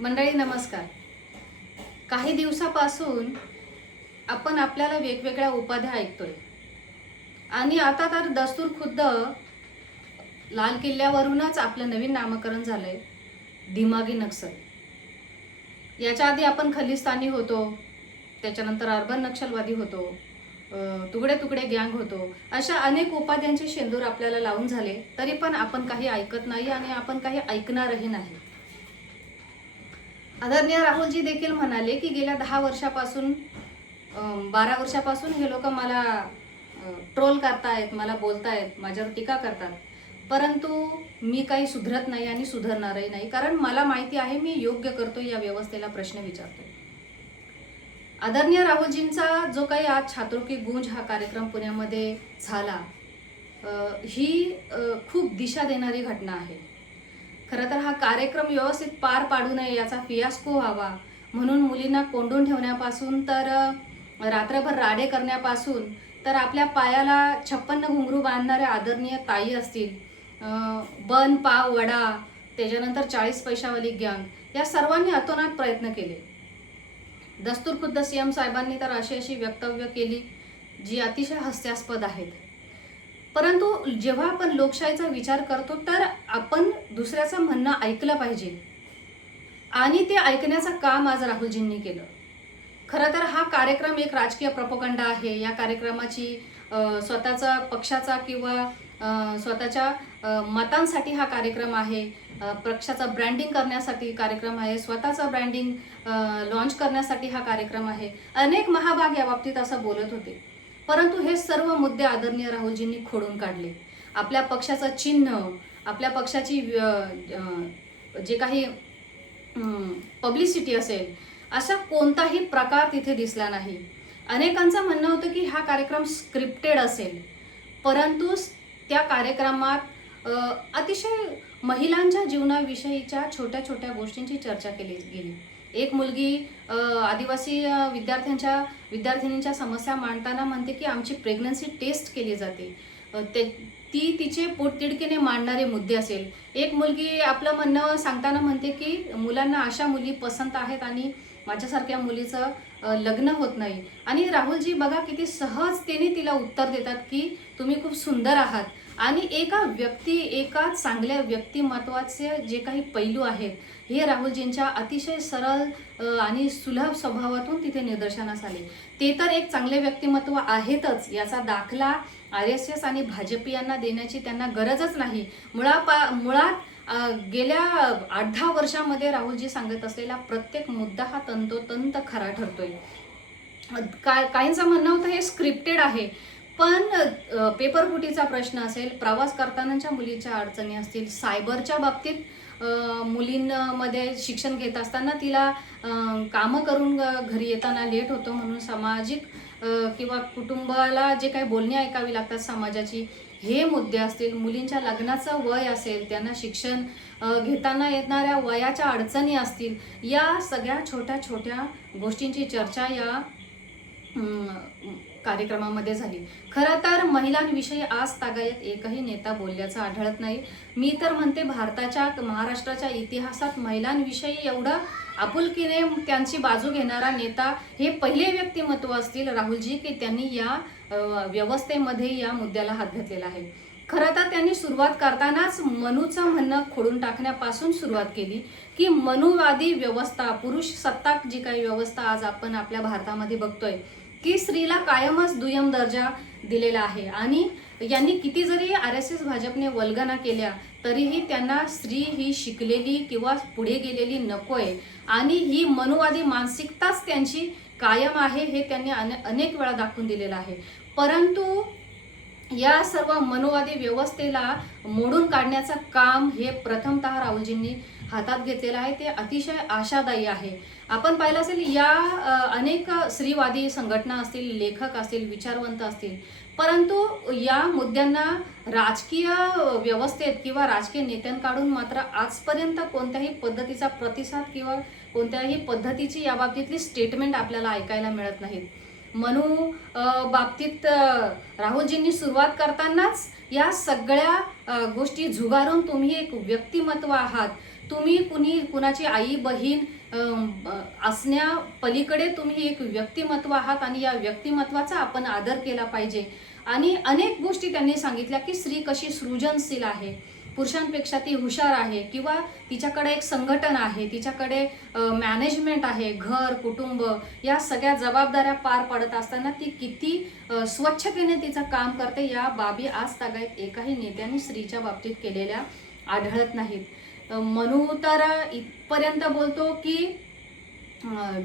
मंडळी नमस्कार. काही दिवसापासून आपण आपल्याला वेगवेगळ्या उपाध्या ऐकतोय आणि आता तर दस्तूर खुद्द लाल किल्ल्यावरूनच आपलं नवीन नामकरण झालंय, दिमागी नक्सल. याच्या आधी आपण खलिस्तानी होतो, त्याच्यानंतर अर्बन नक्षलवादी होतो, तुकडे तुकडे गँग होतो. अशा अनेक उपाध्यांचे शेंदूर आपल्याला लावून झाले, तरी पण आपण काही ऐकत नाही आणि आपण काही ऐकणारही नाही. आदरणीय राहुलजी देखील म्हणाले की गेल्या 10 वर्षापासून 12 वर्षापासून हे लोक मला ट्रोल करतायत, मला बोलतायत, माझ्यावर टीका करतात, परंतु मी काही सुधरत नाही आणि सुधरणारही नाही, कारण मला माहिती आहे मी योग्य करतोय, या व्यवस्थेला प्रश्न विचारतोय. आदरणीय राहुलजींचा जो काही आज छात्रों की गूंज हा कार्यक्रम पुण्यामध्ये झाला, ही खूप दिशा देणारी घटना आहे. खरं तर हा कार्यक्रम व्यवस्थित पार पाडू नये याचा फियास्को व्हावा म्हणून मुलींना कोंडून ठेवण्यापासून तर रात्रभर राडे करण्यापासून तर आपल्या पायाला 56 घुंगरू बांधणाऱ्या आदरणीय ताई असतील, बन पाव वडा, त्याच्यानंतर 40 पैशावाली गँग, या सर्वांनी अतोनात प्रयत्न केले. दस्तूर खुद्द सीएम साहेबांनी तर अशी वक्तव्य केली जी अतिशय हास्यास्पद आहेत. परंतु जेव्हा आपण लोकशाहीचा विचार करतो तर आपण दुसऱ्याचं म्हणणं ऐकलं पाहिजे आणि ते ऐकण्याचं काम आज राहुलजींनी केलं. खरं तर हा कार्यक्रम एक राजकीय प्रोपगंडा आहे. या कार्यक्रमाची स्वतःचा पक्षाचा किंवा स्वतःच्या मतांसाठी हा कार्यक्रम आहे, पक्षाचा ब्रँडिंग करण्यासाठी कार्यक्रम आहे, स्वतःचा ब्रँडिंग लॉन्च करण्यासाठी हा कार्यक्रम आहे. अनेक महाभाग या बाबतीत असं बोलत होते, परंतु हे सर्व मुद्दे आदरणीय राहुलजींनी खोडून काढले. आपल्या पक्षाचं चिन्ह, आपल्या पक्षाची जे काही पब्लिसिटी असेल, असा कोणताही प्रकार तिथे दिसला नाही. अनेकांचं म्हणणं होतं की हा कार्यक्रम स्क्रिप्टेड असेल, परंतु त्या कार्यक्रमात अतिशय महिलांच्या जीवनाविषयीच्या छोट्या छोट्या गोष्टींची चर्चा केली गेली. एक मुलगी आदिवासी विद्यार्थिनींच्या समस्या मांडताना म्हणते की आमची प्रेग्नन्सी टेस्ट केली जाते, ती तिचे पोटतिडकीने मांडणारे मुद्दे असेल. एक मुलगी आपलं म्हणणं सांगताना म्हणते की मुलांना अशा मुली पसंत आहेत आणि माझ्यासारख्या मुलीचं लग्न होत नाही. आणि राहुलजी बघा किती सहजतेने तिला उत्तर देतात की तुम्ही खूप सुंदर आहात. आणि एका चांगल्या व्यक्तिमत्वाचे जे काही पैलू आहेत, हे राहुलजींच्या अतिशय सरळ आणि सुलभ स्वभावातून तिथे निदर्शनास आले. ते तर एक चांगले व्यक्तिमत्व आहेतच, याचा दाखला RSS आणि भाजपीयांना देण्याची त्यांना गरजच नाही. मुळात गेल्या 8-10 वर्षामध्ये राहुलजी सांगत असलेला प्रत्येक मुद्दा हा तंतोतंत खरा ठरतोय. काहींचं म्हणणं होतं हे स्क्रिप्टेड आहे, पण पेपरफुटीचा प्रश्न असेल, प्रवास करतानाच्या मुलीच्या अडचणी असतील, सायबरच्या बाबतीत मुलींमध्ये शिक्षण घेत असताना तिला कामं करून घरी येताना लेट होतो म्हणून सामाजिक किंवा कुटुंबाला जे काही बोलणी ऐकावी लागतात समाजाची, हे मुद्दे असतील, मुलींच्या लग्नाचं वय असेल, त्यांना शिक्षण घेताना येणाऱ्या वयाच्या अडचणी असतील, या सगळ्या छोट्या छोट्या गोष्टींची चर्चा या कार्यक्रमामध्ये झाली. खरं तर महिलांविषयी आज तागायत एकही नेता बोलल्याचं आढळत नाही. मी तर म्हणते महाराष्ट्राच्या इतिहासात महिलांविषयी एवढं आपुलकीने त्यांची बाजू घेणारा नेता हे पहिले व्यक्तिमत्व असतील राहुलजी, की त्यांनी या व्यवस्थेमध्ये या मुद्द्याला हात घातलेला आहे. खरं तर त्यांनी सुरुवात करतानाच मनूचं म्हणणं खोडून टाकण्यापासून सुरुवात केली की मनुवादी व्यवस्था, पुरुष सत्ताक जी काही व्यवस्था आज आपण आपल्या भारतामध्ये बघतोय की स्त्रीला कायमच दुय्यम दर्जा दिलेला आहे. आणि यांनी किती जरी RSS भाजपने वल्गना केल्या तरीही त्यांना स्त्री ही शिकलेली किंवा पुढे गेलेली नकोय आणि ही मनुवादी मानसिकताच त्यांची कायम आहे, हे त्यांनी अनेक वेळा दाखवून दिलेलं आहे. परंतु या सर्व मनुवादी व्यवस्थेला मोडून काढण्याचं काम हे प्रथमतः राहुलजींनी हातात घेतलेलं आहे. ते अतिशय आशादायी आहे. आपण पाहिलं असेल या अनेक स्त्रीवादी संघटना असतील, लेखक असतील, विचारवंत असतील, परंतु या मुद्द्यांना राजकीय व्यवस्थेत किंवा राजकीय नेत्यांकडून मात्र आजपर्यंत कोणत्याही पद्धतीचा प्रतिसाद किंवा कोणत्याही पद्धतीची या बाबतीतली स्टेटमेंट आपल्याला ऐकायला मिळत नाहीत. मनू बाबतीत राहुलजींनी सुरुवात करतानाच या सगळ्या गोष्टी झुगारून तुम्ही एक व्यक्तिमत्व आहात, तुम्ही कुणाची आई बहीण असण्या पलीकडे तुम्ही एक व्यक्तिमत्व आहात आणि या व्यक्तिमत्वाचा आपण आदर केला पाहिजे. आणि अनेक गोष्टी त्यांनी सांगितल्या की स्त्री कशी सृजनशील आहे, पुरुषांपेक्षा ती हुशार आहे, किंवा तिच्याकडे एक संघटन आहे, तिच्याकडे मॅनेजमेंट आहे, घर कुटुंब या सगळ्या जबाबदाऱ्या पार पाडत असताना ती किती स्वच्छतेने तिचं काम करते. या बाबी आज तागायत एकाही नेत्याने स्त्रीच्या बाबतीत केलेल्या आढळत नाहीत. मनू तर इथपर्यंत बोलतो की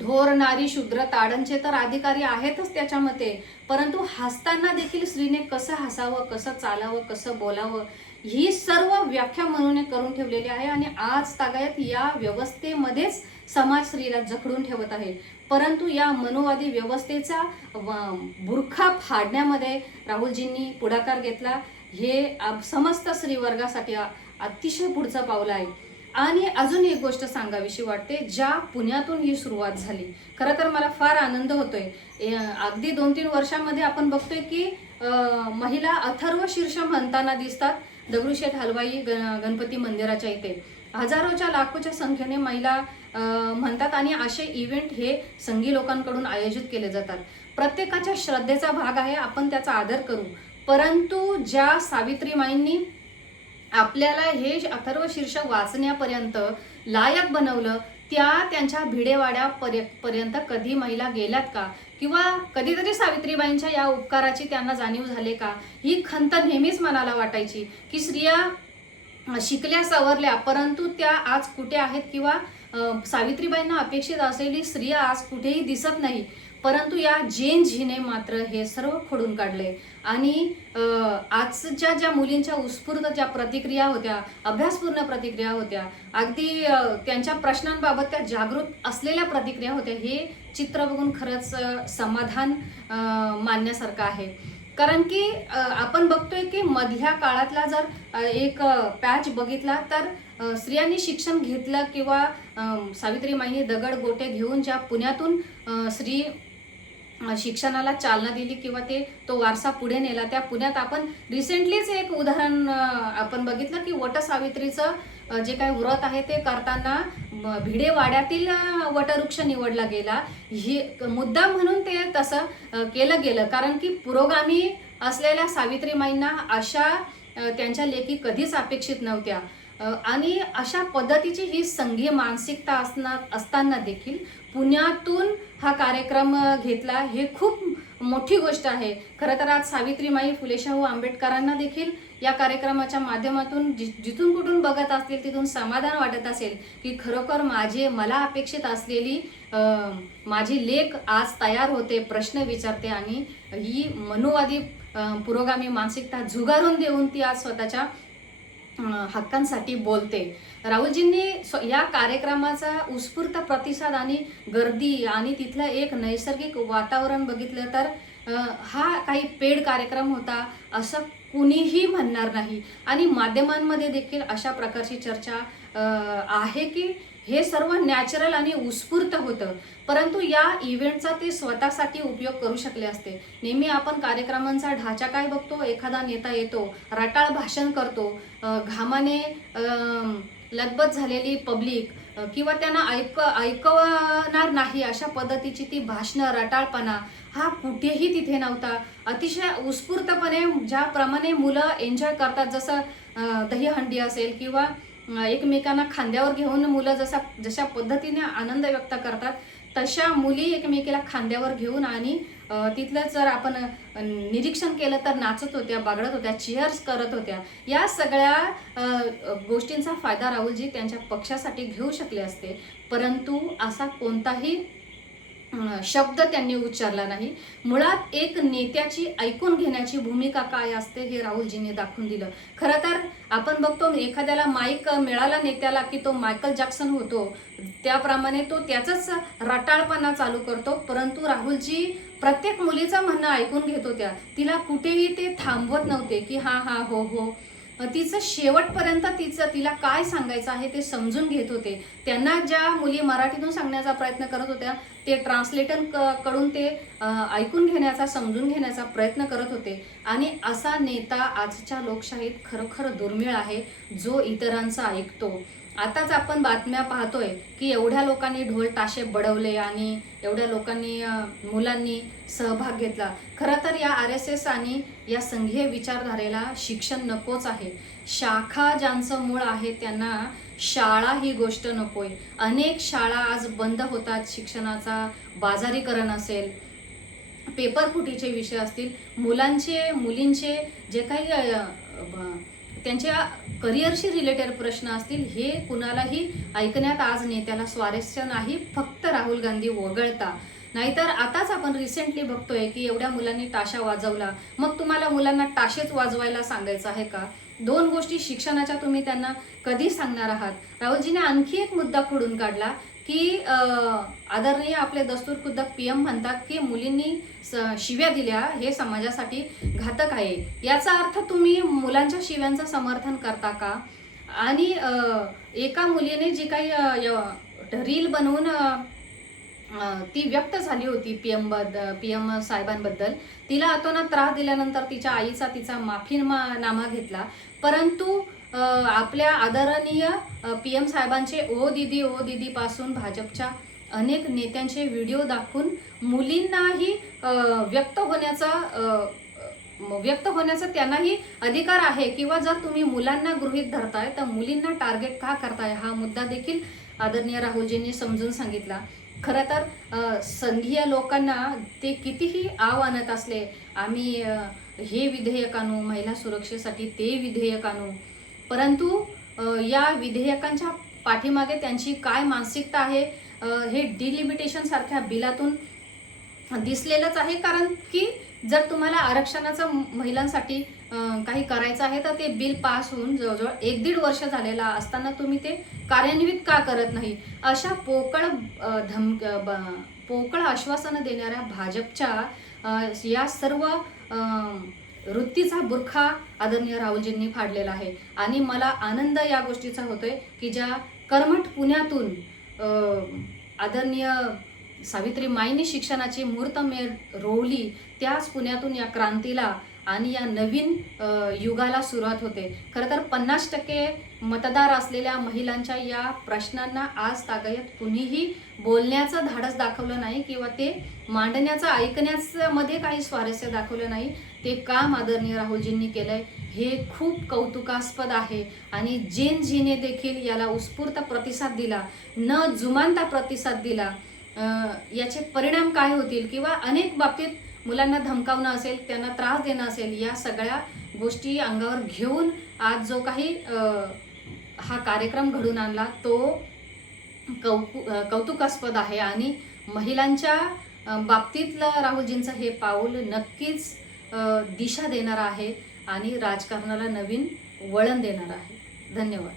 ढोर नारी शूद्र ताडणचे तर अधिकारी आहेतच त्याच्यामध्ये, परंतु हसताना देखील स्त्रीने कसं हसावं, कसं चालावं, कसं बोलावं ही सर्व व्याख्या मनूने करून ठेवलेली आहे. आणि आज तागायत या व्यवस्थेमध्येच समाज स्त्रीला जखडून ठेवत आहे. परंतु या मनोवादी व्यवस्थेचा बुरखा फाडण्यामध्ये राहुलजींनी पुढाकार घेतला. हे समस्त स्त्री वर्गासाठी अतिशय पुढचं पावलं आहे. आणि अजून एक गोष्ट सांगावीशी वाटते, ज्या पुण्यातून ही सुरुवात झाली, खरं तर मला फार आनंद होतोय. अगदी 2-3 वर्षांमध्ये आपण बघतोय की महिला अथर्व शीर्ष म्हणताना दिसतात दगडूशेठ हलवाई गणपती मंदिराच्या इथे. हजारोच्या लाखोच्या संख्येने महिला म्हणतात आणि असे इव्हेंट हे संघी लोकांकडून आयोजित केले जातात. प्रत्येकाच्या श्रद्धेचा भाग आहे, आपण त्याचा आदर करू. परंतु ज्या सावित्रीमाईंनी आपल्याला हे अथर्व शीर्ष वाचण्यापर्यंत लायक बनवलं, त्यांच्या भिडेवाड्यापर्यंत कधी महिला गेल्यात का, किंवा कधीतरी सावित्रीबाईंच्या या उपकाराची त्यांना जाणीव झाली का? ही खंत नेहमीच मनाला वाटायची की स्त्रिया शिकल्या सवरल्या परंतु त्या आज कुठे आहेत, किंवा सावित्रीबाईंना अपेक्षित असलेली स्त्रिया आज कुठेही दिसत नाही. परंतु या जेन झीने मात्र हे सर्व खोडून काढले. आणि आजच्या ज्या मुलींच्या उत्स्फूर्त ज्या प्रतिक्रिया होत्या, अभ्यासपूर्ण प्रतिक्रिया होत्या, अगदी त्यांच्या प्रश्नांबाबत त्या जागृत असलेल्या प्रतिक्रिया होत्या, हे चित्र बघून खरंच समाधान मानण्यासारखं आहे. कारण की आपण बघतोय की मधल्या काळातला जर एक पॅच बघितला तर स्त्रियांनी शिक्षण घेतलं, किंवा सावित्रीमाईंनी दगड गोटे घेऊन ज्या पुण्यातून स्त्री शिक्षणाला चालना दिली किंवा तो वारसा पुढे नेला, त्या पुण्यात आपण रिसेंटलीच एक उदाहरण आपण बघितलं की वटसावित्रीचं जे काही व्रत आहे ते करताना भिडेवाड्यातील वटवृक्ष निवडला गेला. ही मुद्दा म्हणून ते तसं केलं गेलं, कारण की पुरोगामी असलेल्या सावित्रीमाईंना अशा त्यांच्या लेखी कधीच अपेक्षित नव्हत्या. आणि अशा पद्धतीची ही संघीय मानसिकता असताना देखील पुण्यातून हा कार्यक्रम घेतला, हे खूप मोठी गोष्ट आहे. खरं तर आज सावित्रीमाई फुले शाहू आंबेडकरांना देखील या कार्यक्रमाच्या माध्यमातून जिथून कुठून बघत असतील तिथून समाधान वाटत असेल की खरोखर मला अपेक्षित असलेली माझी लेक आज तयार होते, प्रश्न विचारते आणि ही मनोवादी पुरोगामी मानसिकता झुगारून देऊन ती आज स्वतःच्या हक्कांसाठी बोलते. राहुलजींनी या कार्यक्रमाचा उत्स्फूर्त प्रतिसाद आणि गर्दी आणि तिथलं एक नैसर्गिक वातावरण बघितलं तर हा काही पेड कार्यक्रम होता असं कुणीही म्हणणार नाही. आणि माध्यमांमध्ये देखील अशा प्रकारची चर्चा आहे की हे सर्व नॅचरल आणि उत्स्फूर्त होतं, परंतु या इव्हेंटचा ते स्वतःसाठी उपयोग करू शकले असते. नेहमी आपण कार्यक्रमांचा ढाचा काय बघतो, एखादा नेता येतो, रटाळ भाषण करतो, घामाने लथबथ झालेली पब्लिक किंवा त्यांना ऐकवणार नाही अशा पद्धतीची ती भाषणं, रटाळपणा हा कुठेही तिथे नव्हता. अतिशय उत्स्फूर्तपणे ज्याप्रमाणे मुलं एन्जॉय करतात, जसं दहीहंडी असेल किंवा एकमेकांना खांद्यावर घेऊन मुलं जशा पद्धतीने आनंद व्यक्त करतात तशा मुली एकमेकीला खांद्यावर घेऊन आणि तिथलं जर आपण निरीक्षण केलं तर नाचत होत्या, बागडत होत्या, चीअर्स करत होत्या. या सगळ्या गोष्टींचा फायदा राहुलजी त्यांच्या पक्षासाठी घेऊ शकले असते, परंतु असा कोणताही शब्द त्यांनी उच्चारला नाही. मुळात एक नेत्याची ऐकून घेण्याची भूमिका काय असते हे राहुलजींनी दाखवून दिलं. खरं तर आपण बघतो एखाद्याला माईक मिळाला नेत्याला की तो मायकल जॅक्सन होतो, त्याप्रमाणे तो त्याचाच रटाळपणा चालू करतो. परंतु राहुलजी प्रत्येक मुलीचं म्हणणं ऐकून घेत होत्या, तिला कुठेही ते थांबवत नव्हते की हा हा हो हो, तिचं शेवटपर्यंत तिला काय सांगायचं आहे ते समजून घेत होते. त्यांना ज्या मुली मराठीतून सांगण्याचा प्रयत्न करत होत्या ते ट्रान्सलेटर कडून ते ऐकून घेण्याचा, समजून घेण्याचा प्रयत्न करत होते. आणि असा नेता आजच्या लोकशाहीत खरोखर दुर्मिळ आहे जो इतरांचा ऐकतो. आताच आपण बातम्या पाहतोय की एवढ्या लोकांनी ढोल ताशे बडवले आणि एवढ्या लोकांनी मुलांनी सहभाग घेतला. खरं तर या RSS आणि या संघीय विचारधारेला शिक्षण नकोच आहे. शाखा ज्यांचं मूळ आहे त्यांना शाळा ही गोष्ट नकोय. अनेक शाळा आज बंद होतात. शिक्षणाचा बाजारीकरण असेल, पेपरफुटीचे विषय असतील, मुलांचे मुलींचे जे काही त्यांच्या करिअरशी रिलेटेड प्रश्न असतील, हे कुणालाही ऐकण्यात आज नेत्याला स्वारस्य नाही, फक्त राहुल गांधी वगळता. नाहीतर आताच आपण रिसेंटली बघतोय की एवढ्या मुलांनी ताशा वाजवला, मग तुम्हाला मुलांना ताशेच वाजवायला सांगायचं आहे का? दोन गोष्टी शिक्षणाच्या तुम्ही त्यांना कधी सांगणार आहात? राहुलजीने आणखी एक मुद्दा खोडून काढला की आदरणीय आपले दस्तूरखुद्द PM म्हणतात की मुलींनी शिव्या दिल्या हे समाजासाठी घातक आहे. याचा अर्थ तुम्ही मुलांच्या शिव्यांचं समर्थन करता का? आणि एका मुलीने जी काही रील बनवून ती व्यक्त झाली होती PM साहेबांबद्दल, तिला अतोनात त्रास दिल्यानंतर तिच्या आईचा तिचा माफीनामा घेतला. परंतु आपल्या आदरणीय PM साहेबांचे ओ दीदी पासून भाजपच्या अनेक नेत्यांचे व्हिडिओ दाखवून मुलींनाही व्यक्त होण्याचा त्यांनाही अधिकार आहे, किंवा जर तुम्ही मुलांना गृहीत धरताय तर मुलींना टार्गेट का करताय हा मुद्दा देखील आदरणीय राहुलजींनी समजून सांगितला. खरं तर संघीय लोकांना ते कितीही आव आणत असले, आम्ही हे विधेयक आणू, महिला सुरक्षेसाठी ते विधेयक आणू, परंतु या विधेयकांच्या पाठीमागे त्यांची काय मानसिकता आहे हे डिलिमिटेशन सारख्या बिलातून दिसलेलंच आहे. कारण की जर तुम्हाला आरक्षणाचं महिलांसाठी काही करायचं आहे तर ते बिल पास होऊन जवळजवळ 1-1.5 वर्ष झालेला असताना तुम्ही ते कार्यान्वित का करत नाही? अशा पोकळ आश्वासनं देणाऱ्या भाजपच्या या सर्व वृत्तीचा बुरखा आदरणीय राहुलजींनी फाडलेला आहे. आणि मला आनंद या गोष्टीचा होतोय की ज्या कर्मठ पुण्यातून आदरणीय सावित्रीमाईंनी शिक्षणाची मुहूर्तमेढ रोवली, त्याच पुण्यातून या क्रांतीला आणि या नवीन युगाला सुरुवात होते. खरं तर 50% मतदार असलेल्या महिलांच्या या प्रश्नांना आज तागायत कुणीही बोलण्याचं धाडस दाखवलं नाही किंवा ते मांडण्याचं ऐकण्यामध्ये काही स्वारस्य दाखवलं नाही. ते काम आदरणीय राहुलजींनी केलंय हे खूप कौतुकास्पद आहे. आणि जेन जीने देखील याला उत्स्फूर्त प्रतिसाद दिला, न जुमानता प्रतिसाद दिला. याचे परिणाम काय होतील किंवा अनेक बाबतीत मुलांना धमकावणं असेल, त्यांना त्रास देणं असेल, या सगळ्या गोष्टी अंगावर घेऊन आज जो काही हा कार्यक्रम घडून आणला तो कौतुकास्पद आहे. आणि महिलांच्या बाबतीतलं राहुलजींचं हे पाऊल नक्कीच दिशा देणार आहे आणि राजकारणाला नवीन वळण देणार आहे. धन्यवाद.